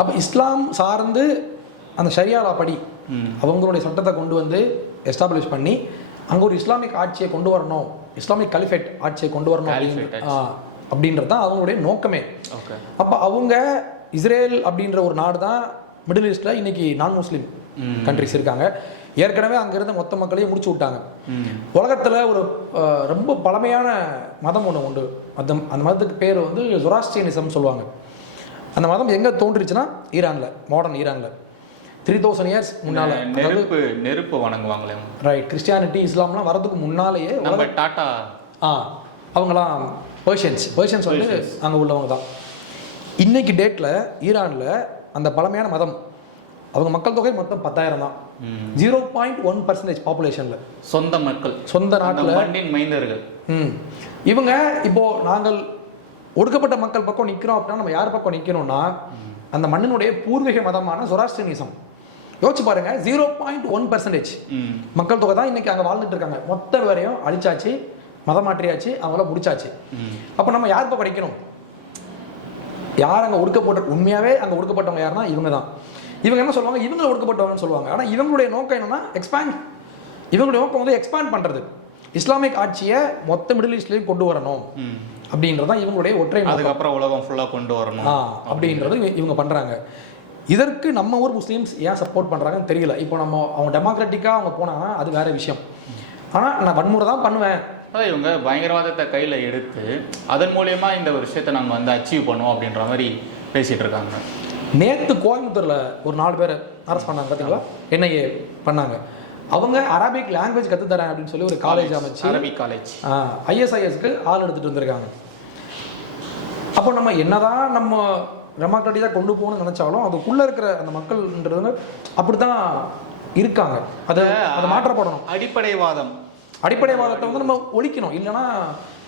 அப்போ இஸ்லாம் சார்ந்து அந்த ஷரியாலா படி அவங்களுடைய சட்டத்தை கொண்டு வந்து எஸ்டாப்ளிஷ் பண்ணி அங்கே ஒரு இஸ்லாமிக் ஆட்சியை கொண்டு வரணும் இஸ்லாமிக் கலிஃபேட் ஆட்சியை கொண்டு வரணும் அப்படின்றது தான் அவங்களுடைய நோக்கமே. அப்போ அவங்க இஸ்ரேல் அப்படின்ற ஒரு நாடு தான் மிடில் ஈஸ்டில் இன்னைக்கு நான் முஸ்லீம் கண்ட்ரிஸ் இருக்காங்க. ஏற்கனவே அங்கிருந்த மொத்த மக்களையும் முடிச்சு விட்டாங்க. உலகத்தில் ஒரு ரொம்ப பழமையான மதம் ஒன்று உண்டு. அந்த அந்த மதத்துக்கு பேர் வந்து ஜொராஸ்டியனிசம் சொல்லுவாங்க. அந்த மதம் எங்கே தோன்றுச்சுன்னா ஈரானில் மாடர்ன் ஈரானில். த்ரீ தௌசண்ட் இயர்ஸ் முன்னால். நெருப்பு நெருப்பு வணங்குவாங்களே. ரைட் கிறிஸ்டியானிட்டி இஸ்லாம்லாம் வரதுக்கு முன்னாலேயே நம்ம டாட்டா. ஆ அவங்களாம் பர்ஷியன்ஸ் பர்ஷியன்ஸ் வந்து அங்கே உள்ளவங்க தான். இன்னைக்கு டேட்டில் ஈரானில் அந்த பழமையான மதம் அவங்க மக்கள் தொகை மொத்தம் பத்தாயிரம் தான். ஜீரோ பாயிண்ட் ஒன் பர்சன்டேஜ் பாப்புலேஷனில் சொந்த மக்கள். சொந்த நாட்டில். மண்ணின் மைந்தர்கள். ம். இவங்க இப்போ நாங்கள் ஒடுக்கப்பட்ட மக்கள் பக்கம் நிற்கிறோம் அப்படின்னா நம்ம யார் பக்கம் நிற்கணும்னா அந்த மண்ணினுடைய பூர்வீக மதமான சொராஸ்டியனிசம் யோசிச்சு பாருங்க ஜீரோ பாயிண்ட் ஒன் பர்சன்டேஜ் மக்கள் தொகை தான் இன்னைக்கு அங்கே வாழ்ந்துட்டு இருக்காங்க. மொத்த பேரையும் அழிச்சாச்சு மதம் மாற்றியாச்சு அவங்கள முடிச்சாச்சு. அப்போ நம்ம யார் இப்போ படிக்கணும் யார் அங்கே ஒடுக்கப்பட்ட உண்மையாகவே அங்கே ஒடுக்கப்பட்டவங்க யாருன்னா இவங்க தான். இவங்க என்ன சொல்லுவாங்க? இவங்க ஒடுக்கப்பட்டவங்கன்னு சொல்லுவாங்க. ஆனால் இவங்களுடைய நோக்கம் என்னன்னா எக்ஸ்பேண்ட் இவங்களுடைய நோக்கம் வந்து எக்ஸ்பேண்ட் பண்ணுறது இஸ்லாமிக் ஆட்சியை மொத்த மிடில் ஈஸ்ட்லேயும் கொண்டு வரணும். அப்படின்றது தான் இவங்களுடைய ஒற்றை அதுக்கப்புறம் உலகம் ஃபுல்லா கொண்டு வரணும். அப்படின்றது இவ- இவங்க பண்ணுறாங்க இதற்கு நம்ம ஊர் முஸ்லீம்ஸ் ஏன் சப்போர்ட் பண்ணுறாங்கன்னு தெரியல. இப்போ நம்ம அவங்க டெமோக்ராட்டிக்காக அவங்க போனாங்கன்னா அது வேற விஷயம். ஆனால் நான் வன்முறை தான் பண்ணுவேன். அதான் இவங்க பயங்கரவாதத்தை கையில எடுத்து அதன் மூலியமா இந்த ஒரு விஷயத்தை நம்ம வந்து அச்சீவ் பண்ணுவோம் அப்படின்ற மாதிரி பேசிட்டு இருக்காங்க. நேற்று கோயம்புத்தூரில் ஒரு நாலு பேர் அரெஸ்ட் பண்ணாங்க பார்த்தீங்களா என்ஐஏ பண்ணாங்க. அவங்க அரபிக் லாங்குவேஜ் கற்றுத் தரேன் அப்படின்னு சொல்லி ஒரு காலேஜ் அமைச்சு அரபிக் காலேஜ் ஐஎஸ்ஐஎஸ்க்கு ஆள் எடுத்துட்டு வந்திருக்காங்க. அப்போ நம்ம என்னதான் நம்ம டெமோக்ராட்டிக்காக கொண்டு போகணும்னு நினைச்சாலும் அதுக்குள்ள இருக்கிற அந்த மக்கள்ன்றவங்க அப்படித்தான் இருக்காங்க. அதை அதை மாற்றப்படணும். அடிப்படைவாதம். அடிப்படைவாதத்தை வந்து நம்ம ஒழிக்கணும். இல்லைன்னா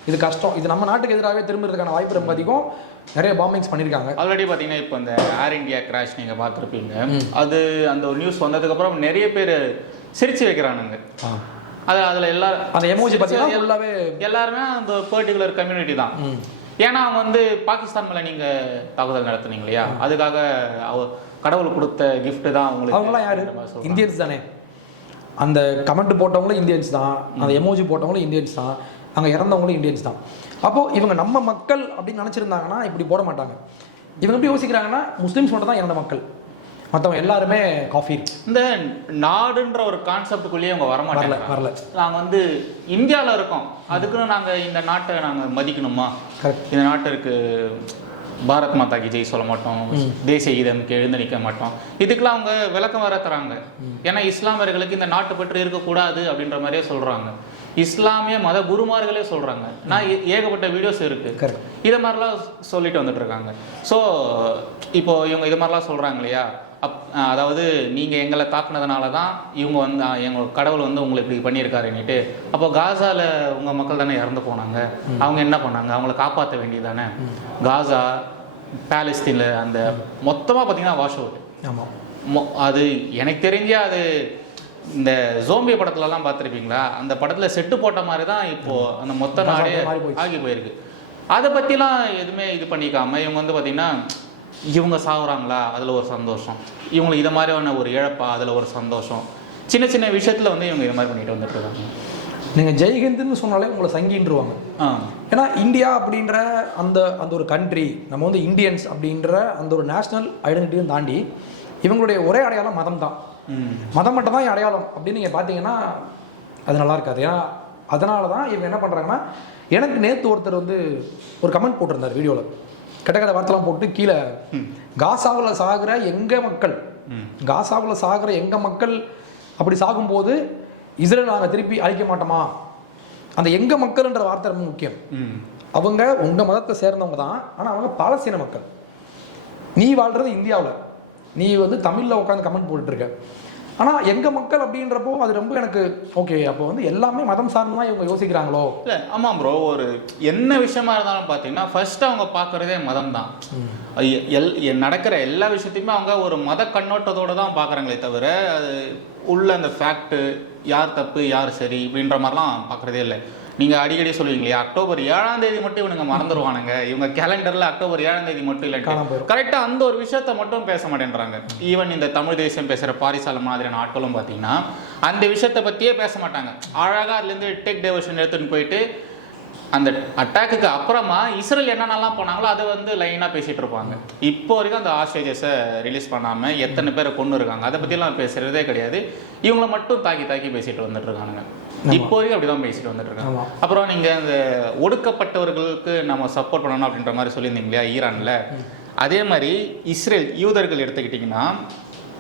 இது கஷ்டம். இது நம்ம நாட்டுக்கு எதிராகவே திரும்புறதுக்கான வாய்ப்பு ரொம்ப அதிகம். நிறைய பாம்பிங்ஸ் பண்ணியிருக்காங்க. ஆல்ரெடி பார்த்தீங்கன்னா இப்போ இந்த ஏர் இந்தியா கிராஷ் நீங்கள் பார்த்துருப்பீங்க. அது அந்த ஒரு நியூஸ் வந்ததுக்கப்புறம் நிறைய பேர் சிரிச்சு வைக்கிறானுங்க. அது அதில் எல்லா அந்த emoji பார்த்தீங்கன்னா full-ஆவே எல்லாருமே அந்த பர்டிகுலர் கம்யூனிட்டி தான். ஏன்னா அவங்க வந்து பாகிஸ்தான் மேலே நீங்கள் தாக்குதல் நடத்துனீங்க இல்லையா? அதுக்காக அவ கடவுள் கொடுத்த gift தான் அவங்களுக்கு அவங்களாம் யாரு. இந்தியன்ஸ் தானே. அந்த கமெண்ட் போட்டவங்களும் இந்தியன்ஸ் தான். அந்த எமோஜி போட்டவங்களும் இந்தியன்ஸ் தான். அங்கே இறந்தவங்களும் இந்தியன்ஸ் தான். அப்போ இவங்க நம்ம மக்கள் அப்படின்னு நினச்சிருந்தாங்கன்னா இப்படி போட மாட்டாங்க. இவங்க எப்படி யோசிக்கிறாங்கன்னா முஸ்லீம்ஸ் மட்டும் தான் இறந்த மக்கள். மற்றவங்க எல்லாருமே காஃபீர் இந்த நாடுன்ற ஒரு கான்செப்டுக்குள்ளேயே அவங்க வர வரல மாட்டாங்க வரல. நாங்க வந்து இந்தியால இருக்கோம். அதுக்குன்னு நாங்க இந்த நாட்டை நாங்க மதிக்கணுமா? இந்த நாட்டிற்கு பாரத் மாதா கி ஜெய் சொல்ல மாட்டோம். தேசிய கீதம்க்கு எழுந்து நிற்க மாட்டோம். இதுக்கெல்லாம் அவங்க விளக்கம் வர தராங்க. ஏன்னா இஸ்லாமியர்களுக்கு இந்த நாட்டு பற்றி இருக்கக்கூடாது அப்படின்ற மாதிரியே சொல்றாங்க. இஸ்லாமிய மத குருமார்களே சொல்றாங்க. நான் ஏகப்பட்ட வீடியோஸ் இருக்கு. கரெக்ட் இதை மாதிரிலாம் சொல்லிட்டு வந்துட்டு இருக்காங்க. ஸோ இப்போ இவங்க இது மாதிரிலாம் சொல்றாங்க இல்லையா? அப் அதாவது நீங்க எங்களை தாக்குனதுனால தான் இவங்க வந்து அஹ், எங்க கடவுள் வந்து உங்களை இப்படி பண்ணியிருக்காருன்னுட்டு அப்போ காசால உங்க மக்கள் தானே இறந்து போனாங்க. அவங்க என்ன பண்ணாங்க? அவங்கள காப்பாற்ற வேண்டியதானே காசா பாலஸ்தீன்ல அந்த மொத்தமா பார்த்தீங்கன்னா வாஷ் அவுட். ஆமாம் மொ- அது எனக்கு தெரிஞ்சு அது இந்த ஜோம்பி படத்துலலாம் பார்த்துருப்பீங்களா அந்த படத்துல செட்டு போட்ட மாதிரி தான் இப்போ அந்த மொத்த நாடே. ஆகி போயிருக்கு. அதை பற்றிலாம் எதுவுமே இது பண்ணிக்காம இவங்க வந்து பார்த்தீங்கன்னா இவங்க சாகுறாங்களா அதில் ஒரு சந்தோஷம். இவங்களுக்கு இதை மாதிரியான ஒரு இழப்பா? அதில் ஒரு சந்தோஷம். சின்ன சின்ன விஷயத்துல வந்து இவங்க இது மாதிரி பண்ணிட்டு வந்துட்டு இருக்காங்க. நீங்கள் ஜெய்ஹிந்துன்னு சொன்னாலே உங்களை சங்கின்றுவாங்க. ஏன்னா இந்தியா அப்படின்ற அந்த அந்த ஒரு கண்ட்ரி நம்ம வந்து இந்தியன்ஸ் அப்படின்ற அந்த ஒரு நேஷ்னல் ஐடென்டிட்டியும் தாண்டி இவங்களுடைய ஒரே அடையாளம் மதம் தான் மதம் மட்டும் தான் அடையாளம் அப்படின்னு நீங்கள் பார்த்தீங்கன்னா அது நல்லா இருக்காது. ஏன்னா அதனால தான் இவங்க என்ன பண்ணுறாங்கன்னா எனக்கு நேற்று ஒருத்தர் வந்து ஒரு கமெண்ட் போட்டிருந்தார் வீடியோவில் கெட்ட கெட்ட வார்த்தைலாம் போட்டு கீழே காசாவில் சாகிற எங்கள் மக்கள் காசாவில் சாகிற எங்கள் மக்கள் அப்படி சாகும்போது இஸ்ரேல் நாங்கள் திருப்பி அழிக்க மாட்டோமா? அந்த எங்கள் மக்கள்ன்ற வார்த்தை ரொம்ப முக்கியம். அவங்க உங்கள் மதத்தை சேர்ந்தவங்க தான் ஆனால் அவங்க பாலஸ்தீன மக்கள். நீ வாழ்றது இந்தியாவில். நீ வந்து தமிழில் உட்காந்து கமெண்ட் போட்டுருக்க ஆனால் எங்கள் மக்கள் அப்படின்றப்போ அது ரொம்ப எனக்கு ஓகே அப்போ வந்து எல்லாமே மதம் சார்ந்து தான் இவங்க யோசிக்கிறாங்களோ? இல்லை ஆமாம் ப்ரோ ஒரு என்ன விஷயமா இருந்தாலும் பார்த்தீங்கன்னா ஃபர்ஸ்ட் அவங்க பார்க்குறதே மதம் தான். எல் நடக்கிற எல்லா விஷயத்தையுமே அவங்க ஒரு மத கண்ணோட்டத்தோட தான் பார்க்குறாங்களே தவிர அது உள்ள அந்த ஃபேக்ட்டு யார் தப்பு யார் சரி இப்படின்ற மாதிரிலாம் பார்க்குறதே இல்லை. நீங்க அடிக்கடி சொல்லுவீங்க இல்லையா அக்டோபர் ஏழாம் தேதி மட்டும் இவனுங்க மறந்துடுவானுங்க இவங்க கேலண்டர்ல அக்டோபர் ஏழாம் தேதி மட்டும் இல்லை காணாம போயிரும். கரெக்டா அந்த ஒரு விஷயத்த மட்டும் பேச மாட்டேன்றாங்க. ஈவன் இந்த தமிழ் தேசியம் பேசுற பாரிசால மாதிரியான ஆட்களும் பாத்தீங்கன்னா அந்த விஷயத்த பத்தியே பேச மாட்டாங்க. அழகா அதுல இருந்து டெக் டைவர்ஷன் எடுத்துன்னு போயிட்டு அந்த அட்டாக்குக்கு அப்புறமா இஸ்ரேல் என்னென்னலாம் பண்ணாங்களோ அதை வந்து லைனாக பேசிட்டு இருப்பாங்க. இப்போ வரைக்கும் அந்த ஆஸ்ட்ரேஜஸை ரிலீஸ் பண்ணாமல் எத்தனை பேரை கொண்டு இருக்காங்க அதை பற்றிலாம் பேசுறதே கிடையாது. இவங்கள மட்டும் தாக்கி தாக்கி பேசிட்டு வந்துட்டு இருக்கானுங்க. இப்போ வரைக்கும் அப்படி தான் பேசிட்டு வந்துட்டு இருக்காங்க. அப்புறம் நீங்கள் இந்த ஒடுக்கப்பட்டவர்களுக்கு நம்ம சப்போர்ட் பண்ணணும் அப்படின்ற மாதிரி சொல்லியிருந்தீங்க இல்லையா ஈரானில்? அதே மாதிரி இஸ்ரேல் யூதர்கள் எடுத்துக்கிட்டிங்கன்னா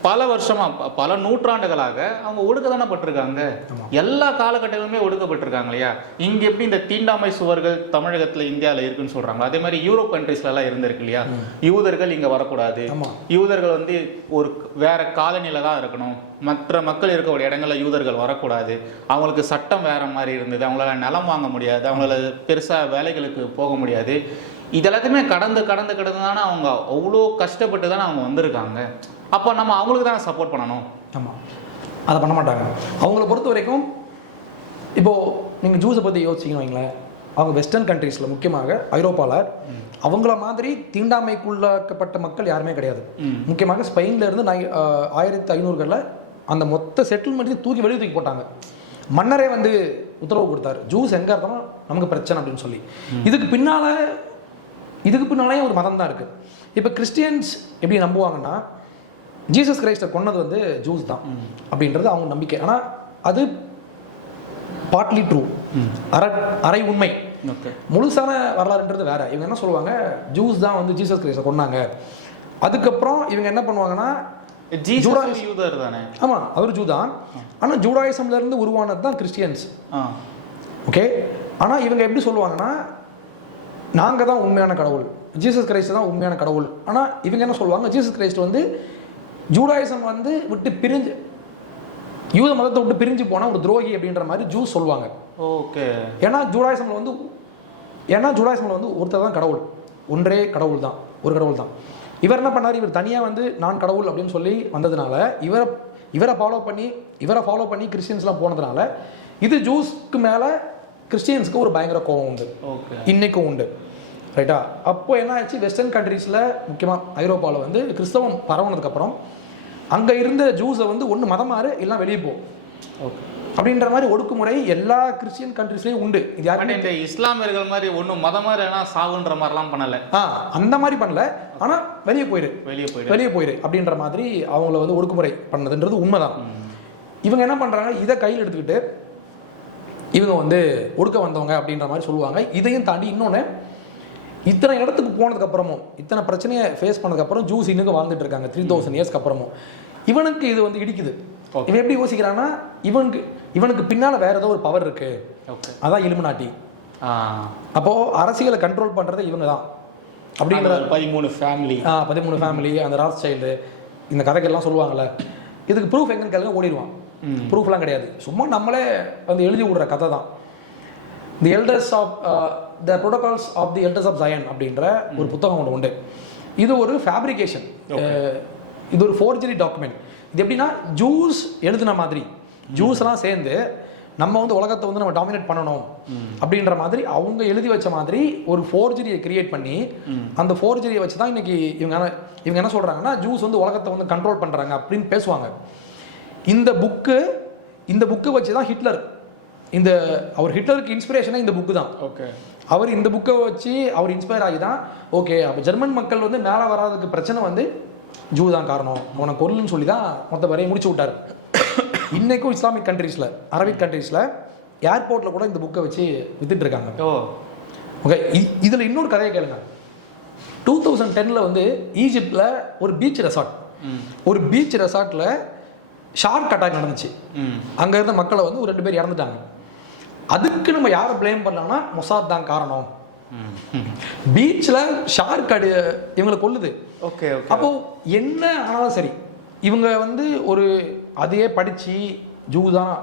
பல வருஷமா ப- பல நூற்றாண்டுகளாக அவங்க ஒடுக்க தானே பட்டிருக்காங்க எல்லா காலகட்டங்களுமே ஒடுக்கப்பட்டிருக்காங்க இல்லையா? இங்க எப்படி இந்த தீண்டாமை சுவர்கள் தமிழகத்துல இந்தியாவில் இருக்குன்னு சொல்றாங்க அதே மாதிரி யூரோப் கண்ட்ரீஸ்ல எல்லாம் இருந்திருக்கு இல்லையா? யூதர்கள் இங்க வரக்கூடாது. யூதர்கள் வந்து ஒரு வேற காலனில தான் இருக்கணும். மற்ற மக்கள் இருக்கக்கூடிய இடங்கள்ல யூதர்கள் வரக்கூடாது. அவங்களுக்கு சட்டம் வேற மாதிரி இருந்தது. அவங்களால நிலம் வாங்க முடியாது. அவங்களால பெருசா வேலைகளுக்கு போக முடியாது. இது எல்லாத்தையுமே கடந்து கடந்து கடந்து தானே அவங்க அவ்வளோ கஷ்டப்பட்டு தானே அவங்க வந்திருக்காங்க. அப்போ நம்ம அவங்களுக்கு தானே சப்போர்ட் பண்ணணும்? ஆமாம் அதை பண்ண மாட்டாங்க. அவங்கள பொறுத்த வரைக்கும் இப்போது நீங்கள் ஜூஸை பற்றி யோசிச்சிங்கன்னு வைங்களேன். அவங்க வெஸ்டர்ன் கண்ட்ரீஸில் முக்கியமாக ஐரோப்பாவில் அவங்கள மாதிரி தீண்டாமைக்குள்ளாக்கப்பட்ட மக்கள் யாருமே கிடையாது. முக்கியமாக ஸ்பெயின்ல இருந்து ஆயிரத்தி ஐநூறுகளில் அந்த மொத்த செட்டில்மெண்ட்டையும் தூக்கி வெளியே தூக்கி போட்டாங்க. மன்னரே வந்து உத்தரவு கொடுத்தாரு. ஜூஸ் எங்கே இருந்தாலும் நமக்கு பிரச்சனை அப்படின்னு சொல்லி. இதுக்கு பின்னால் இதுக்கு பின்னாலே ஒரு மதம் தான் இருக்குது இப்போ கிறிஸ்டியன்ஸ் எப்படி நம்புவாங்கன்னா ஜீசஸ் கிரைஸ்டை கொன்னது வந்து ஜூஸ் தான் அப்படின்றது அவங்க நம்பிக்கை. ஆனால் அது பார்ட்லி ட்ரூ அரை அரை உண்மை. முழுசான வரலாறுன்றது வேற. இவங்க என்ன சொல்லுவாங்க? ஜூஸ் தான் வந்து ஜீசஸ் கிரைஸ்டை கொன்னாங்க. அதுக்கப்புறம் இவங்க என்ன பண்ணுவாங்கன்னா யூதர் தானே? ஆமாம் அவர் ஜூ தான். ஆனால் ஜூடாயிசம்ல இருந்து உருவானது தான் கிறிஸ்டியன்ஸ் ஓகே? ஆனால் இவங்க எப்படி சொல்லுவாங்கன்னா நாங்கள் தான் உண்மையான கடவுள். ஜீசஸ் கிரைஸ்ட் தான் உண்மையான கடவுள். ஆனால் இவங்க என்ன சொல்லுவாங்க? ஜீசஸ் கிரைஸ்ட் வந்து ஜூடாயிசம் வந்து விட்டு பிரிஞ்சு யூத மதத்தை விட்டு பிரிஞ்சு போன ஒரு துரோகி அப்படின்ற மாதிரி ஜூஸ் சொல்லுவாங்க. ஓகே. ஏன்னா ஜூடாயிசம்ல வந்து ஏன்னா ஜூடாயிசம்ல வந்து ஒருத்தர் தான் கடவுள். ஒன்றே கடவுள் தான் ஒரு கடவுள் தான். இவர் என்ன பண்ணார்? இவர் தனியாக வந்து நான் கடவுள் அப்படின்னு சொல்லி வந்ததுனால இவரை இவரை ஃபாலோ பண்ணி இவரை ஃபாலோ பண்ணி கிறிஸ்டியன்ஸ்லாம் போனதுனால இது ஜூஸ்க்கு மேலே கிறிஸ்டியன்ஸ்க்கு ஒரு பயங்கர கோபம் உண்டு. ஓகே. இன்னைக்கும் உண்டு. ரைட்டா அப்போ என்ன ஆச்சு வெஸ்டர்ன் கண்ட்ரீஸில் முக்கியமாக ஐரோப்பாவில் வந்து கிறிஸ்தவம் பரவுனதுக்கப்புறம் அங்கே இருந்த ஜூஸை வந்து ஒன்று மதம் மாறு இல்லை வெளியே போ. ஓகே. அப்படின்ற மாதிரி ஒடுக்குமுறை எல்லா கிறிஸ்டியன் கண்ட்ரீஸ்லேயும் உண்டு. இது யாருமே இந்த இஸ்லாமியர்கள் மாதிரி ஒன்றும் மதமா இல்லைனா சாகுன்ற மாதிரிலாம் பண்ணல. ஆ அந்த மாதிரி பண்ணல. ஆனால் வெளியே போயிரு. வெளியே போயிட்டு வெளியே போயிரு அப்படின்ற மாதிரி அவங்கள வந்து ஒடுக்குமுறை பண்ணதுன்றது உண்மைதான். இவங்க என்ன பண்ணுறாங்க இதை கையில் எடுத்துக்கிட்டு இவங்க வந்து ஒடுக்க வந்தவங்க அப்படின்ற மாதிரி சொல்லுவாங்க. இதையும் தாண்டி இன்னொன்று இத்தனை இடத்துக்கு போனதுக்கு அப்புறமும் இத்தனை பிரச்சனையை ஃபேஸ் பண்ணதுக்கு அப்புறம் ஜூஸ் இன்னும் வாழ்ந்துட்டு இருக்காங்க. த்ரீ தௌசண்ட் இயர்ஸ்க்கு அப்புறமும். இவனுக்கு இது வந்து இடிக்குது. இவன் எப்படி யோசிக்கிறான்னா இவனுக்கு இவனுக்கு பின்னால வேற ஏதோ ஒரு பவர் இருக்கு. அதான் இலுமினாட்டி. அப்போ அரசியலை கண்ட்ரோல் பண்றது இவங்க தான் அப்படின்ற பதிமூணு ஃபேமிலி ஆ பதிமூணு ஃபேமிலி அந்த ராஸ் சைல்டு இந்த கதைகள்லாம் சொல்லுவாங்கல்ல. இதுக்கு ப்ரூஃப் எங்கன்னு கேளுங்க ஓடிடுவான். ப்ரூஃப்லாம் கிடையாது. சும்மா நம்மளே வந்து எழுதி விடுற கதை தான் the elders of the protocols of the elders of Zion அப்படின்ற ஒரு புத்தகம் ஒன்று உண்டு. இது ஒரு ஃபேப்ரிகேஷன் இது ஒரு ஃபோர்ஜரி டாக்குமெண்ட் இது எப்படின்னா ஜூஸ் எழுதின மாதிரி. ஜூஸ்லாம் சேர்ந்து நம்ம வந்து உலகத்தை வந்து நம்ம டாமினேட் பண்ணணும் அப்படின்ற மாதிரி அவங்க எழுதி வச்ச மாதிரி ஒரு ஃபோர்ஜரியை கிரியேட் பண்ணி அந்த ஃபோர்ஜரியை வச்சு தான் இன்னைக்கு இவங்க என்ன- இவங்க என்ன சொல்றாங்கன்னா ஜூஸ் வந்து உலகத்தை வந்து கண்ட்ரோல் பண்றாங்க அப்படின்னு பேசுவாங்க. இந்த புக்கு இந்த புக்கு வச்சு தான் ஹிட்லர் இந்த அவர் ஹிட்லருக்கு இன்ஸ்பிரேஷனே இந்த புக்கு தான். ஓகே அவர் இந்த புக்கை வச்சு அவர் இன்ஸ்பயர் ஆகி தான் ஓகே அப்போ ஜெர்மன் மக்கள் வந்து மேலே வராததுக்கு பிரச்சனை வந்து ஜூ தான் காரணம். அவனை கொல்லுன்னு சொல்லி தான் மொத்த வரையை முடிச்சு விட்டார். இன்னைக்கும் இஸ்லாமிக் கண்ட்ரீஸில் அரபிக் கண்ட்ரீஸில் ஏர்போர்ட்டில் கூட இந்த புக்கை வச்சு வித்துட்டு இருக்காங்க. ஓ. ஓகே இதில் இன்னொரு கதையை கேளுங்க. டூ தௌசண்ட் டென்னில் வந்து ஈஜிப்டில் ஒரு பீச் ரெசார்ட் ஒரு பீச் ரெசார்ட்டில் ஷார்க் அட்டாக் நடந்துச்சு. அங்கே இருந்த மக்களை வந்து ஒரு ரெண்டு பேர் இறந்துட்டாங்க. அதுக்கு நம்ம யாரை ப்ளேம் பண்ணலாம்னா மொசாத் தான் காரணம். பீச்சில் ஷார்க் அடி இவங்களை கொல்லுது. ஓகே அப்போ என்ன ஆனாலும் சரி இவங்க வந்து ஒரு அதையே படிச்சு ஜூ தான்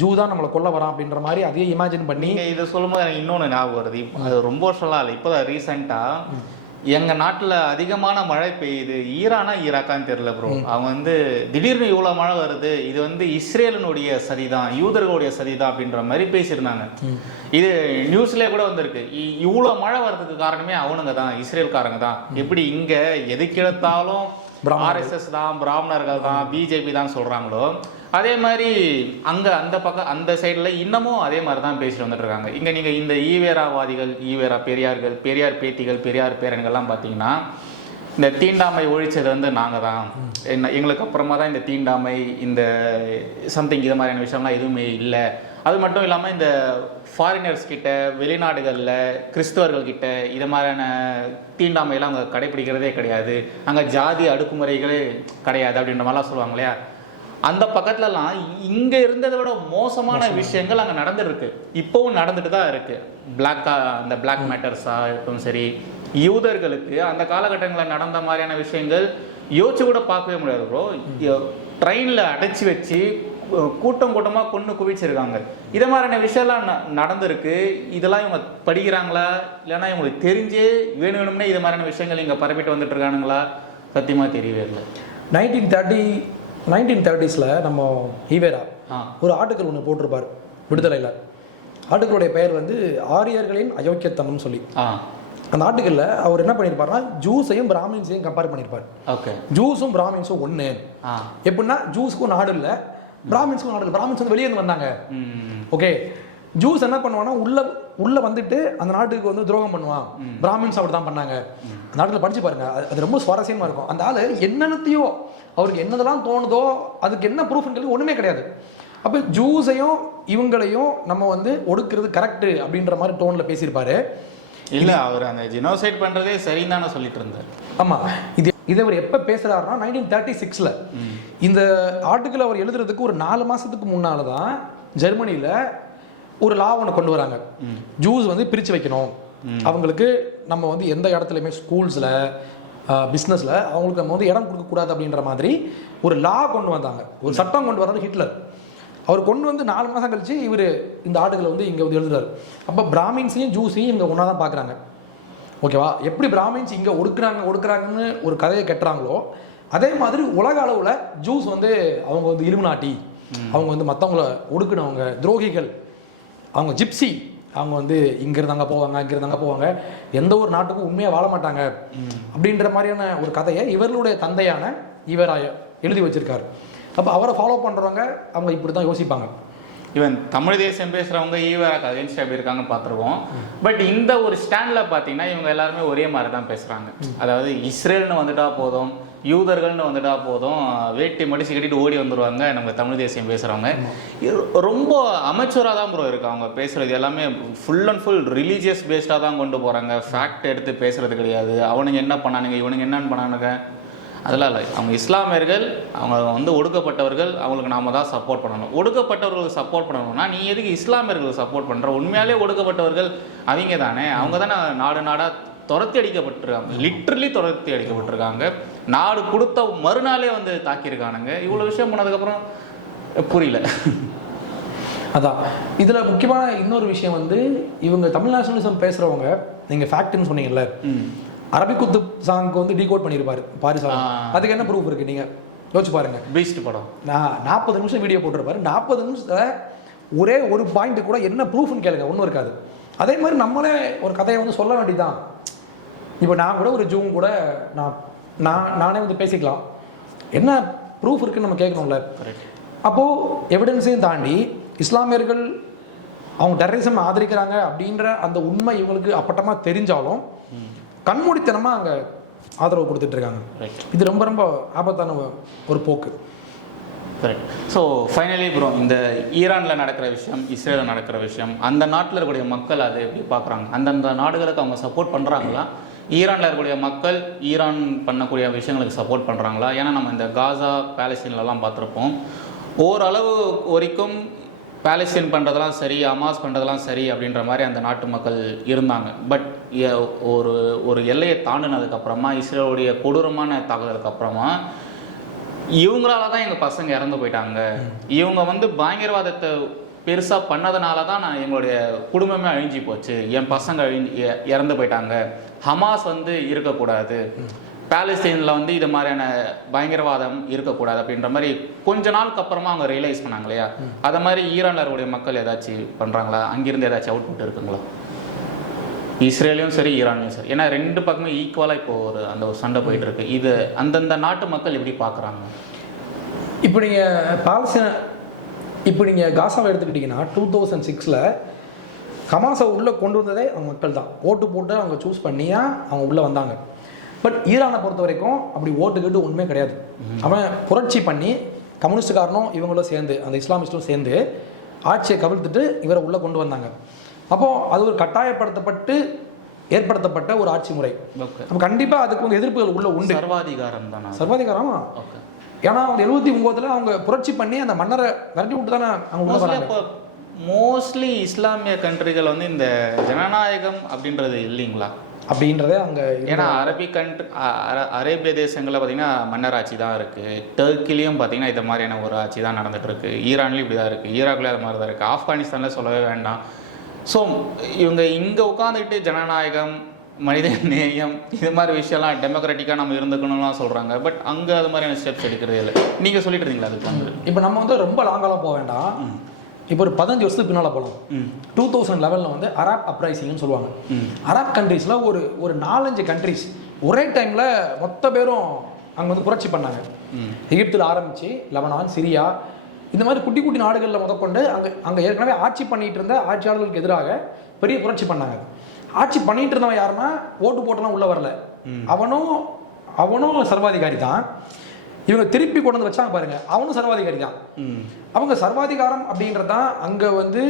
ஜூ தான் நம்மளை கொல்ல வரான் அப்படின்ற மாதிரி அதையே இமேஜின் பண்ணி இதை சொல்லும்போது எனக்கு இன்னொன்று ஞாபகம் வருது. அது ரொம்ப வருஷம்லாம் இல்லை இப்போ தான் ரீசெண்டாக எங்க நாட்டுல அதிகமான மழை பெய்யுது. ஈரானா ஈராக்கான்னு தெரியல ப்ரோ அவங்க வந்து திடீர்னு இவ்வளவு மழை வருது. இது வந்து இஸ்ரேலினுடைய சதிதான் யூதர்களுடைய சதிதான் அப்படின்ற மாதிரி பேசியிருந்தாங்க. இது நியூஸ்லயே கூட வந்திருக்கு. இ- இவ்வளவு மழை வர்றதுக்கு காரணமே அவனுங்க தான் இஸ்ரேல்காரங்க தான். எப்படி இங்க எதுக்கு எடுத்தாலும் ஆர்எஸ்எஸ் தான் பிராமணர்கள் தான் பிஜேபி தான் சொல்றாங்களோ அதே மாதிரி அங்கே அந்த பக்கம் அந்த சைடில் இன்னமும் அதே மாதிரி தான் பேசிட்டு வந்துட்டு இருக்காங்க. நீங்கள் நீங்க இந்த ஈவேராவாதிகள் ஈவேரா பெரியார்கள் பெரியார் பேத்திகள் பெரியார் பேரன்கள்லாம் பார்த்தீங்கன்னா இந்த தீண்டாமை ஒழிச்சது வந்து நாங்கள் தான் என்ன எங்களுக்கு அப்புறமா தான் இந்த தீண்டாமை இந்த சம்திங் இது மாதிரியான விஷயம்லாம் எதுவுமே இல்லை. அது மட்டும் இல்லாமல் இந்த ஃபாரினர்ஸ் கிட்ட வெளிநாடுகளில் கிறிஸ்தவர்கள் கிட்ட இது மாதிரியான தீண்டாமையெல்லாம் அங்கே கடைபிடிக்கிறதே கிடையாது. அங்கே ஜாதி அடுக்குமுறைகளே கிடையாது அப்படின்ற மாதிரிலாம் சொல்லுவாங்க இல்லையா? அந்த பக்கத்துலலாம் இங்க இருந்ததை விட மோசமான விஷயங்கள் அங்க நடந்துட்டு இருக்கு இப்பவும் நடந்துட்டு தான் இருக்கு. பிளாக்கா அந்த பிளாக் மேட்டர்ஸா இருக்கட்டும் சரி. யூதர்களுக்கு அந்த காலகட்டங்களில் நடந்த மாதிரியான விஷயங்கள் யோசிச்சு கூட பார்க்கவே முடியாது ப்ரோ ட்ரெயினில் அடைச்சி வச்சு கூட்டம் கூட்டமா கொண்டு குவிச்சிருக்காங்க. இதை மாதிரியான விஷயம்லாம் நடந்திருக்கு. இதெல்லாம் இவங்க படிக்கிறாங்களா? இல்லைன்னா இவங்களுக்கு தெரிஞ்சே வேணும் வேணும்னே இது மாதிரியான விஷயங்கள் இங்க பரப்பிட்டு வந்துட்டு இருக்கானுங்களா? சத்தியமா தெரியவே இல்லை. நைன்டீன் தேர்ட்டி நைன்டீன் தேர்ட்டிஸில் நம்ம ஈவேரா ஒரு ஆர்டிக்கல் ஒன்று போட்டிருப்பார் விடுதலையில். ஆர்டிக்கலுடைய பெயர் வந்து ஆரியர்களின் அயோக்கியத்தனம் சொல்லி. அந்த ஆர்டிக்கலில் அவர் என்ன பண்ணியிருப்பாருன்னா ஜூஸையும் பிராமின்ஸையும் கம்பேர் பண்ணியிருப்பார் ஓகே. ஜூஸும் பிராமின்ஸும் ஒன்று எப்படின்னா ஜூஸுக்கும் நாடு இல்லை பிராமின்ஸுக்கும் நாடு இல்லை பிராமின்ஸ் வந்து வெளியே இருந்து வந்தாங்க. ஓகே. ஜூஸ் என்ன பண்ணுவான்னா உள்ள உள்ள வந்துட்டு அந்த நாட்டுக்கு வந்து துரோகம் பண்ணுவான் பிராமின்ஸ் அப்படி தான் பண்ணாங்க. அந்த நாட்டில் படிச்சு பாருங்க. அது- ரொம்ப சுவாரஸ்யமா இருக்கும். அந்த ஆளு என்னென்னத்தையோ அவருக்கு என்னதெல்லாம் தோணுதோ அதுக்கு என்ன ப்ரூஃப்ன்றது ஒண்ணுமே கிடையாது. அப்போ ஜூஸையும் இவங்களையும் நம்ம வந்து ஒடுக்குறது கரெக்ட் அப்படின்ற மாதிரி டோன்ல பேசியிருப்பாரு. இல்ல அவர் அந்த ஜினோசைட் பண்றதே சரின்னு தானே சொல்லிட்டு இருந்தார். ஆமா. இது இதை அவர் எப்போ பேசுறாருன்னா நைன்டீன் தேர்ட்டி சிக்ஸில் இந்த ஆர்டிக்கிள் அவர் எழுதுறதுக்கு ஒரு நாலு மாசத்துக்கு முன்னால தான் ஜெர்மனியில ஒரு லா ஒன்று கொண்டு வராங்க. ஜூஸ் வந்து பிரிச்சு வைக்கணும். அவங்களுக்கு நம்ம வந்து எந்த இடத்துலையுமே ஸ்கூல்ஸில் பிஸ்னஸில் அவங்களுக்கு நம்ம வந்து இடம் கொடுக்கக்கூடாது அப்படின்ற மாதிரி ஒரு லா கொண்டு வந்தாங்க. ஒரு சட்டம் கொண்டு வர்றது ஹிட்லர். அவர் கொண்டு வந்து நாலு மாதம் கழிச்சு இவர் இந்த ஆர்டிக்கிள் வந்து இங்கே வந்து எழுதுறாரு. அப்போ பிராமின்ஸையும் ஜூஸையும் இங்கே ஒன்றா தான் பார்க்குறாங்க ஓகேவா? எப்படி பிராமின்ஸ் இங்கே ஒடுக்குறாங்க ஒடுக்குறாங்கன்னு ஒரு கதையை கட்டுறாங்களோ அதே மாதிரி உலக அளவில் ஜூஸ் வந்து அவங்க வந்து இலுமினாட்டி அவங்க வந்து மற்றவங்கள ஒடுக்குனவங்க துரோகிகள் அவங்க ஜிப்சி. அவங்க வந்து இங்க இருந்தாங்க போவாங்க இங்க இருந்தாங்க போவாங்க. எந்த ஒரு நாட்டுக்கும் உண்மையாக வாழ மாட்டாங்க. அப்படின்ற மாதிரியான ஒரு கதையை இவர்களுடைய தந்தையான இவர் எழுதி வச்சிருக்காரு. அப்போ அவரை ஃபாலோ பண்றவங்க அவங்க இப்படி தான் யோசிப்பாங்க. இவன் தமிழ் தேசியம் பேசுறவங்க ஈவராக்கு அகேன்ஸ்ட் எப்படி இருக்காங்கன்னு பார்த்துருவோம் பட் இந்த ஒரு ஸ்டாண்ட்ல பார்த்தீங்கன்னா இவங்க எல்லாருமே ஒரே மாதிரி தான் பேசுறாங்க அதாவது இஸ்ரேல்னு வந்துட்டா போதும். யூதர்கள்னு வந்துட்டா போதும். வேட்டி மடிச்சு கட்டிட்டு ஓடி வந்துருவாங்க. நம்ம தமிழ் தேசியம் பேசுறவங்க. இது ரொம்ப அமைச்சராக தான் ப்ரோ இருக்கு. அவங்க பேசுறது எல்லாமே ஃபுல் அண்ட் ஃபுல் ரிலீஜியஸ் பேஸ்டாக தான் கொண்டு போறாங்க. ஃபேக்ட் எடுத்து பேசுறது கிடையாது. அவனுங்க என்ன பண்ணானுங்க இவனுங்க என்னன்னு பண்ணானுங்க. அதெல்லாம் இல்லை. அவங்க இஸ்லாமியர்கள் அவங்க வந்து ஒடுக்கப்பட்டவர்கள் அவங்களுக்கு நாம தான் சப்போர்ட் பண்ணணும். ஒடுக்கப்பட்டவர்களுக்கு சப்போர்ட் பண்ணணும்னா நீ எதுக்கு இஸ்லாமியர்களுக்கு சப்போர்ட் பண்ற? உண்மையாலே ஒடுக்கப்பட்டவர்கள் அவங்க தானே. அவங்க தானே நாடு நாடா துரத்தி அடிக்கப்பட்டிருக்காங்க. லிட்ரலி துரத்தி அடிக்கப்பட்டிருக்காங்க. நாடு கொடுத்த மறுநாளே வந்து தாக்கியிருக்கானுங்க. இவ்வளோ விஷயம் பண்ணதுக்கப்புறம் புரியல. அதான். இதுல முக்கியமான இன்னொரு விஷயம் வந்து இவங்க தமிழ் நேஷனலிசம் பேசுறவங்க நீங்க ஃபேக்ட்னு சொன்னீங்கல்ல ம். அரபிக் குத்து சாங்க்கு வந்து டீகோட் பண்ணியிருப்பாரு பாரிசாலி ஆ. அதுக்கு என்ன ப்ரூஃப் இருக்கு நீங்க? யோசிச்சு பாருங்க. பீஸ்ட் படம். நான் நாற்பது நிமிஷம் வீடியோ போட்டிருப்பாரு. நாற்பது நிமிஷத்துல ஒரே ஒரு பாயிண்ட் கூட என்ன ப்ரூஃப்னு கேளுங்க ஒன்றும் இருக்காது. அதே மாதிரி நம்மளே ஒரு கதையை வந்து சொல்ல வேண்டியதுதான். இப்போ நான் கூட ஒரு ஜூம் கூட நான் நான் நானே வந்து பேசிக்கலாம். என்ன ப்ரூஃப் இருக்குன்னு நம்ம கேட்கணும்ல? அப்போது எவிடன்ஸையும் தாண்டி இஸ்லாமியர்கள் அவங்க டெரரிசம் ஆதரிக்கிறாங்க அப்படின்ற அந்த உண்மை இவங்களுக்கு அப்பட்டமாக தெரிஞ்சாலும் கண்மூடித்தனமாக அங்கே ஆதரவு கொடுத்துட்டு இருக்காங்க. ரைட் இது ரொம்ப ரொம்ப ஆபத்தான ஒரு போக்கு. கரெக்ட் ஸோ ஃபைனலி ப்ரோ இந்த ஈரானில் நடக்கிற விஷயம் இஸ்ரேலில் நடக்கிற விஷயம் அந்த நாட்டில் இருக்கக்கூடிய மக்கள் அதை எப்படி பார்க்குறாங்க அந்தந்த நாடுகளுக்கு அவங்க சப்போர்ட் பண்ணுறாங்களா ஈரானில் இருக்கக்கூடிய மக்கள் ஈரான் பண்ணக்கூடிய விஷயங்களுக்கு சப்போர்ட் பண்ணுறாங்களா ஏன்னா நம்ம இந்த காசா பாலஸ்தீன்லலாம் பார்த்துருப்போம். ஓரளவு வரைக்கும் பாலஸ்தீன் பண்ணுறதெல்லாம் சரி அமாஸ் பண்ணுறதெல்லாம் சரி அப்படின்ற மாதிரி அந்த நாட்டு மக்கள் இருந்தாங்க. பட் ஒரு ஒரு எல்லையை தாண்டினதுக்கப்புறமா இஸ்ரேலுடைய கொடூரமான தாக்குதலுக்கு அப்புறமா இவங்களால தான் எங்கள் பசங்க இறந்து போயிட்டாங்க. இவங்க வந்து பயங்கரவாதத்தை பெருசாக பண்ணதுனால தான் நான் எங்களுடைய குடும்பமே அழிஞ்சு போச்சு. என் பசங்க அழிஞ்சு இறந்து போயிட்டாங்க. ஹமாஸ் வந்து இருக்கக்கூடாது. பேலஸ்தீனில் வந்து இது மாதிரியான பயங்கரவாதம் இருக்கக்கூடாது அப்படின்ற மாதிரி கொஞ்ச நாளுக்கு அப்புறமா அவங்க ரியலைஸ் பண்ணாங்க இல்லையா? அதை மாதிரி ஈரானருடைய மக்கள் ஏதாச்சும் பண்ணுறாங்களா அங்கிருந்து ஏதாச்சும் அவுட்புட் இருக்குங்களா? இஸ்ரேலையும் சரி ஈரான்லையும் சரி. ஏன்னா ரெண்டு பக்கமும் ஈக்குவலாக இப்போ ஒரு அந்த ஒரு சண்டை போயிட்டு இருக்கு. இது அந்தந்த நாட்டு மக்கள் எப்படி பார்க்குறாங்க இப்போ நீங்கள் பாலஸ்தீன இப்போ நீங்கள் காசாவை எடுத்துக்கிட்டிங்கன்னா டூ தௌசண்ட் சிக்ஸில் ஹமாஸை உள்ளே கொண்டு வந்ததே அவங்க மக்கள் தான். ஓட்டு போட்டு அவங்க சூஸ் பண்ணியா அவங்க உள்ளே வந்தாங்க. பட் ஈரானை பொறுத்த வரைக்கும் அப்படி ஓட்டு கேட்டு ஒன்றுமே கிடையாது. அவன் புரட்சி பண்ணி கம்யூனிஸ்டுக்காரனும் இவங்களும் சேர்ந்து அந்த இஸ்லாமிஸ்டும் சேர்ந்து ஆட்சியை கவிழ்த்துட்டு இவரை உள்ளே கொண்டு வந்தாங்க. அப்போது அது ஒரு கட்டாயப்படுத்தப்பட்டு ஏற்படுத்தப்பட்ட ஒரு ஆட்சி முறை. நம்ம கண்டிப்பாக அதுக்கு வந்து எதிர்ப்புகள் உள்ள உண்டு. சர்வாதிகாரம் தானே சர்வாதிகாரம்? ஓகே. ஏன்னா அவங்க எழுபத்தி ஒம்போதுல அவங்க புரட்சி பண்ணி அந்த மன்னரை விரட்டி விட்டு தானே அவங்க மோஸ்ட்லி இஸ்லாமிய கண்ட்ரிகள் வந்து இந்த ஜனநாயகம் அப்படின்றது இல்லைங்களா? அப்படின்றதே அங்க ஏன்னா அரபிக் கண்ட்ரி அரேபிய தேசங்களில் பார்த்தீங்கன்னா மன்னராட்சி தான் இருக்குது டர்க்கிலையும் பார்த்தீங்கன்னா இது மாதிரியான ஒரு ஆட்சி தான் நடந்துட்டு இருக்கு ஈரான்லேயும் இப்படி தான் இருக்குது ஈராக்லேயும் அது மாதிரி தான் இருக்குது ஆப்கானிஸ்தானில் சொல்லவே வேண்டாம். ஸோ இவங்க இங்கே உட்காந்துக்கிட்டு ஜனநாயகம் மனித நேயம் இது மாதிரி விஷயம்லாம் டெமோக்ராட்டிக்காக நம்ம இருந்துக்கணும்லாம் சொல்கிறாங்க பட் அங்கே அது மாதிரியான ஸ்டெப்ஸ் எடுக்கிறதே இல்லை. நீங்கள் சொல்லிட்டு இருந்தீங்களா அதுக்கு வந்து? இப்போ நம்ம வந்து ரொம்ப லாங்காலாம் போக வேண்டாம். இப்போ ஒரு பதினஞ்சு வருஷத்துக்கு பின்னால் போகலாம் டூ தௌசண்ட் லெவலில் வந்து அராப் அப்ரைசிங்னு சொல்லுவாங்க. அராப் கண்ட்ரீஸில் ஒரு ஒரு நாலஞ்சு கண்ட்ரீஸ் ஒரே டைமில் மொத்த பேரும் அங்கே வந்து புரட்சி பண்ணாங்க. எகிப்தில் ஆரம்பித்து லெபனான் சிரியா இந்த மாதிரி குட்டி குட்டி நாடுகளில் முதற்கொண்டு அங்கே அங்கே ஏற்கனவே ஆட்சி பண்ணிட்டு இருந்த ஆட்சியாளர்களுக்கு எதிராக பெரிய புரட்சி பண்ணாங்க. ஆட்சி பண்ணிட்டு இருந்தவன் யாருன்னா ஓட்டு போட்டெல்லாம் உள்ளே வரல. அவனும் அவனும் சர்வாதிகாரி தான். இவங்க திருப்பி கொண்டு வந்து வச்சாங்க பாருங்க அவனும் சர்வாதிகாரி தான். அவங்க சர்வாதிகாரம் அப்படின்றது தான் அங்கே வந்து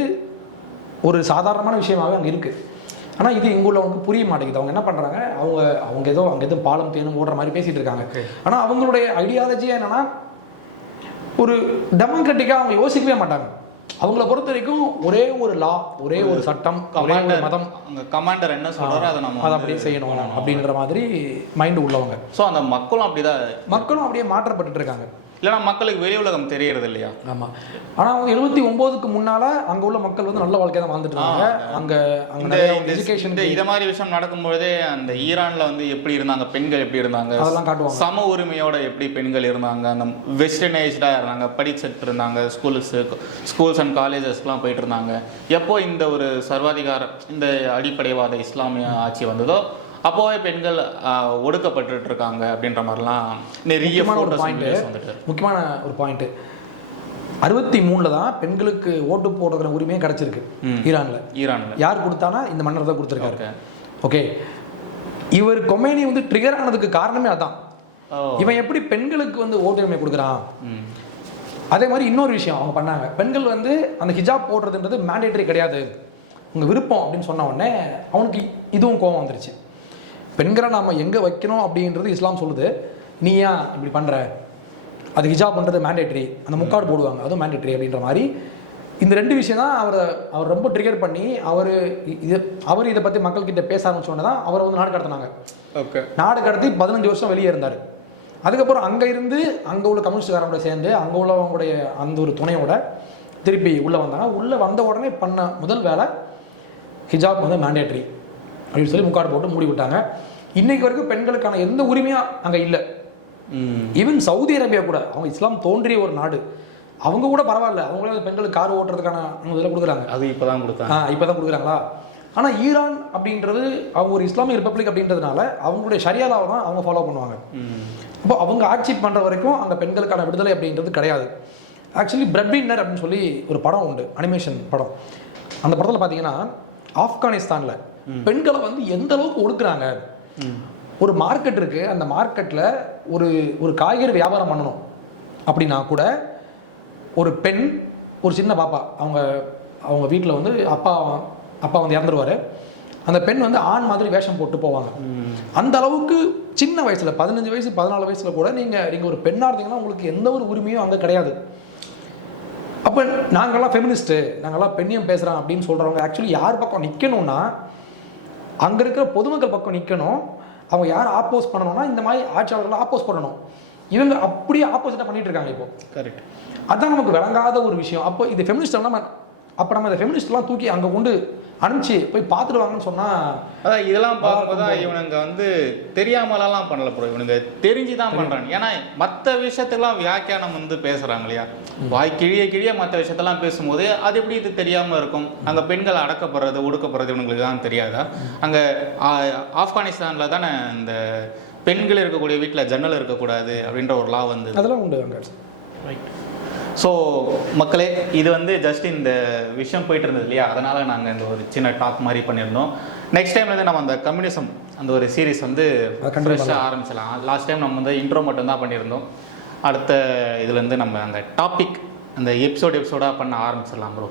ஒரு சாதாரணமான விஷயமாவே அங்கே இருக்குது ஆனால் இது இங்கே உள்ளவங்களுக்கு புரிய மாட்டேங்குது. அவங்க என்ன பண்ணுறாங்க அவங்க அவங்க ஏதோ அங்கே ஏதோ பாலம் தேனும் ஓடுற மாதிரி பேசிட்டு இருக்காங்க. ஆனால் அவங்களுடைய ஐடியாலஜியே என்னன்னா ஒரு டெமோக்ராட்டிக்காக அவங்க யோசிக்கவே மாட்டாங்க. அவங்கள பொறுத்த வரைக்கும் ஒரே ஒரு லா ஒரே ஒரு சட்டம் ஒரே ஒரு மதம். கமாண்டர் என்ன சொல்கிறாரோ அதை நம்ம அதை அப்படியே செய்யணும் அப்படின்ற மாதிரி மைண்டு உள்ளவங்க. ஸோ அந்த மக்களும் அப்படிதான் மக்களும் அப்படியே மாற்றப்பட்டுட்டு இருக்காங்க. இல்லைன்னா மக்களுக்கு வெளி உலகம் தெரியறது இல்லையா ஆமாம் ஆனால் அவங்க எழுபத்தி ஒம்போதுக்கு முன்னால் அங்கே உள்ள மக்கள் வந்து நல்ல வாழ்க்கையை தான் வாழ்ந்துட்டு இருக்காங்க அங்கே அங்கே எஜுகேஷன் இத மாதிரி விஷயம் நடக்கும்பொழுதே அந்த ஈரான்ல வந்து எப்படி இருந்தாங்க பெண்கள் எப்படி இருந்தாங்க அதெல்லாம் காட்டுவாங்க. சம உரிமையோட எப்படி பெண்கள் இருந்தாங்க அந்த வெஸ்டர்னைஸ்டாக இருந்தாங்க படிச்சுட்டு இருந்தாங்க ஸ்கூல்ஸ் ஸ்கூல்ஸ் அண்ட் காலேஜஸ்க்குலாம் போயிட்டு இருந்தாங்க எப்போ இந்த ஒரு சர்வாதிகார இந்த அடிப்படைவாத இஸ்லாமிய ஆட்சி வந்ததோ அப்போவே பெண்கள் ஆஹ், ஒடுக்கப்பட்டுட்டு இருக்காங்க அப்படின்ற மாதிரிலாம் நிறைய முக்கியமான ஒரு photos, பாயிண்ட் videos வந்துட்டு முக்கியமான ஒரு பாயிண்ட் அறுபத்தி மூணில் தான் பெண்களுக்கு ஓட்டு போடுறதுல உரிமையே கிடைச்சிருக்கு. ஈரானில். ஈரான்ல. யார் கொடுத்தானா? இந்த மன்னர் தான் கொடுத்துருக்காரு. ஓகே. இவர் கொமேனி வந்து ட்ரிகர் ஆனதுக்கு காரணமே அதான். இவன் எப்படி பெண்களுக்கு வந்து ஓட்டுரிமை கொடுக்குறான்? அதே மாதிரி இன்னொரு விஷயம் அவங்க பண்ணாங்க. பெண்கள் வந்து அந்த ஹிஜாப் போடுறதுன்றது மேண்டேட்டரி கிடையாது. உங்கள் விருப்பம் அப்படின்னு சொன்ன உடனே அவனுக்கு இதுவும் கோவம் வந்துருச்சு. பெண்களை நாம் எங்கே வைக்கணும் அப்படின்றது இஸ்லாம் சொல்லுது. நீ ஏன் இப்படி பண்ணுற அது ஹிஜாப் பண்ணுறது மேண்டேட்டரி அந்த முக்காடு போடுவாங்க. அதுவும் மேண்டேட்டரி அப்படின்ற மாதிரி. இந்த ரெண்டு விஷயம் தான் அவரை அவர் ரொம்ப ட்ரிகர் பண்ணி அவர் இது அவர் இதை பற்றி மக்கள்கிட்ட பேச ஆரம்பிச்சோன்னே தான் அவரை வந்து நாடு கடத்தினாங்க. ஓகே நாடு கடத்தி பதினஞ்சு வருஷம் வெளியே இருந்தார். அதுக்கப்புறம் அங்கே இருந்து அங்கே உள்ள கம்யூனிஸ்ட்காரங்களோட சேர்ந்து அங்கே உள்ளவங்களுடைய அந்த ஒரு துணையோட திருப்பி உள்ளே வந்தாங்க. உள்ளே வந்த உடனே பண்ண முதல் வேலை ஹிஜாப் வந்து மேண்டேட்ரி அப்படின்னு சொல்லி முக்காடு போட்டு மூடி விட்டாங்க. இன்னைக்கு வரைக்கும் பெண்களுக்கான எந்த உரிமையும் அங்கே இல்லை. ஈவன் சவுதி அரேபியா கூட அவங்க இஸ்லாம் தோன்றிய ஒரு நாடு. அவங்க கூட பரவாயில்ல. அவங்களே பெண்களுக்கு கார் ஓட்டுறதுக்கான முதல்ல கொடுக்குறாங்க. அது இப்பதான் கொடுத்தாங்க. ஆ இப்போ தான் கொடுக்குறாங்களா? ஆனால் ஈரான் அப்படின்றது அவங்க ஒரு இஸ்லாமிய ரிப்பப்ளிக் அப்படின்றதுனால அவங்களுடைய ஷரியாலாவை தான் அவங்க ஃபாலோ பண்ணுவாங்க. அப்போ அவங்க ஆட்சி பண்ணுற வரைக்கும் அங்கே பெண்களுக்கான விடுதலை அப்படின்றது கிடையாது. ஆக்சுவலி பிரெட் வின்னர் அப்படின்னு சொல்லி ஒரு படம் உண்டு அனிமேஷன் படம். அந்த படத்தில் பார்த்தீங்கன்னா ஆப்கானிஸ்தானில் பெண்களை வந்து எந்த அளவுக்கு ஒடுக்குறாங்க? ஒரு மார்க்கெட் இருக்குது அந்த மார்க்கெட்டில் ஒரு ஒரு காய்கறி வியாபாரம் பண்ணணும். அப்படின்னா கூட ஒரு பெண் ஒரு சின்ன பாப்பா அவங்க அவங்க வீட்டில் வந்து அப்பா அப்பா வந்து இறந்துருவாரு. அந்த பெண் வந்து ஆண் மாதிரி வேஷம் போட்டு போவாங்க. அந்த அளவுக்கு சின்ன வயசுல பதினஞ்சு வயசு பதினாலு வயசுல கூட நீங்க நீங்க ஒரு பெண்ணா இருந்தீங்கன்னா உங்களுக்கு எந்த ஒரு உரிமையும் அங்க கிடையாது. அப்போ நாங்கெல்லாம் ஃபெமினிஸ்ட்டு நாங்கெல்லாம் பெண்ணியம் பேசுகிறோம் அப்படின்னு சொல்கிறவங்க ஆக்சுவலி யார் பக்கம் நிற்கணும்னா அங்கே இருக்கிற பொதுமக்கள் பக்கம் நிற்கணும் அவங்க யார் ஆப்போஸ் பண்ணணும்னா இந்த மாதிரி ஆட்சியாளர்களை ஆப்போஸ் பண்ணணும். இவங்க அப்படியே ஆப்போசிட்டாக பண்ணிட்டு இருக்காங்க இப்போ. கரெக்ட் அதான் நமக்கு விளங்காத ஒரு விஷயம். அப்போ இது ஃபெமினிஸ்ட் நம்ம அப்போ நம்ம இந்த ஃபெமினிஸ்ட்லாம் தூக்கி அங்கே கொண்டு அனுப்பிச்சு போய் பார்த்துட்டு வாங்கன்னு சொன்னால் அதான் இதெல்லாம் பார்க்கும்போது தான் இவனுங்க வந்து தெரியாமலாம் பண்ணல ப்ரோ. இவனுங்க தெரிஞ்சு. தான் பண்றாங்க. ஏன்னா மற்ற விஷயத்தெல்லாம் வியாக்கியானம் வந்து பேசுறாங்க இல்லையா? வாய் கிழிய கிழிய மற்ற விஷயத்தெல்லாம் பேசும்போது அது எப்படி இது தெரியாம இருக்கும்? அங்க பெண்கள் அடக்கப்படுறது ஒடுக்கப்படுறது இவனுங்களுக்கு தான் தெரியாதா? அங்க ஆப்கானிஸ்தான்ல தானே இந்த பெண்கள் இருக்கக்கூடிய வீட்டில் ஜன்னல் இருக்கக்கூடாது அப்படின்ற ஒரு லா வந்தது. அதெல்லாம் உண்டு அங்கே. ஸோ மக்களே இது வந்து ஜஸ்ட் இந்த விஷயம் போயிட்டு இருந்தது இல்லையா? அதனால நாங்கள் இந்த ஒரு சின்ன டாக் மாதிரி பண்ணியிருந்தோம். நெக்ஸ்ட் டைம் வந்து நம்ம அந்த கம்யூனிசம் அந்த ஒரு சீரிஸ் வந்து ஃப்ரெஷ்ஷாக ஆரம்பிச்சலாம் லாஸ்ட் டைம் நம்ம வந்து இன்ட்ரோ மட்டும் தான் பண்ணியிருந்தோம். அடுத்த இதுலேருந்து நம்ம அந்த டாபிக் அந்த எபிசோட் எபிசோடாக பண்ண ஆரம்பிச்சிடலாம் ப்ரோ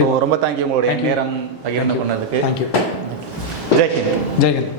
ஸோ ரொம்ப தேங்க்யூ உங்களுடைய நேரம் பகிர்ந்து பண்ணதுக்கு தேங்க்யூ ஜெய் ஹிந்த் ஜெய்ஹிந்த்